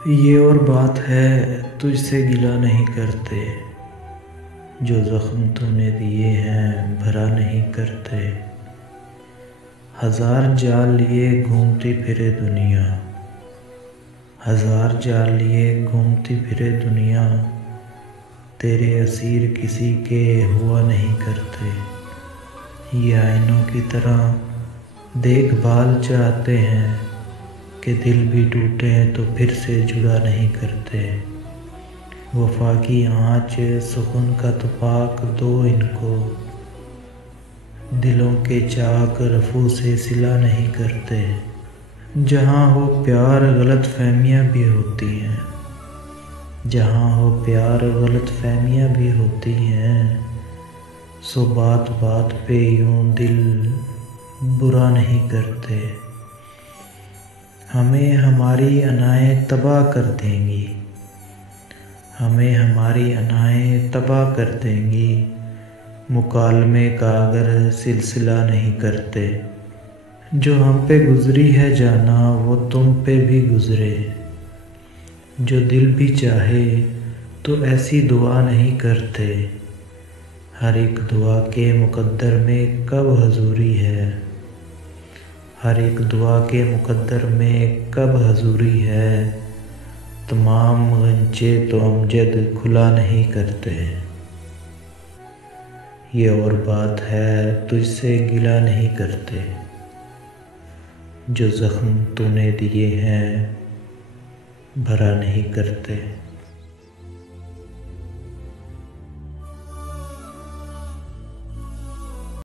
ये और बात है तुझसे गिला नहीं करते, जो ज़ख्म तूने दिए हैं भरा नहीं करते। हज़ार जाल लिए घूमती फिरे दुनिया, हज़ार जाल लिए घूमती फिरे दुनिया, तेरे असीर किसी के हुआ नहीं करते। ये आईनों की तरह देखभाल चाहते हैं कि दिल भी टूटे हैं तो फिर से जुड़ा नहीं करते। वफ़ा की आँच सुकून का तुपाक दो इनको, दिलों के चाक रफू से सिला नहीं करते। जहाँ हो प्यार गलत फहमियाँ भी होती हैं, जहाँ हो प्यार गलत फहमियाँ भी होती हैं, सो बात बात पे यूँ दिल बुरा नहीं करते। हमें हमारी अनाएँ तबाह कर देंगी, हमें हमारी अनाएँ तबाह कर देंगी, मुकालमे का अगर सिलसिला नहीं करते। जो हम पे गुज़री है जाना वो तुम पे भी गुज़रे, जो दिल भी चाहे तो ऐसी दुआ नहीं करते। हर एक दुआ के मुक़द्दर में कब हज़ूरी है, हर एक दुआ के मुक़द्दर में कब हज़ूरी है, तमाम गंचे तो अमजद खुला नहीं करते। ये और बात है तुझसे गिला नहीं करते, जो ज़ख्म तूने दिए हैं भरा नहीं करते।